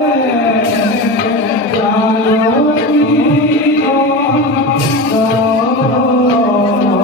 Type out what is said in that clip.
Hãy subscribe cho kênh Ghiền Mì Gõ để không bỏ lỡ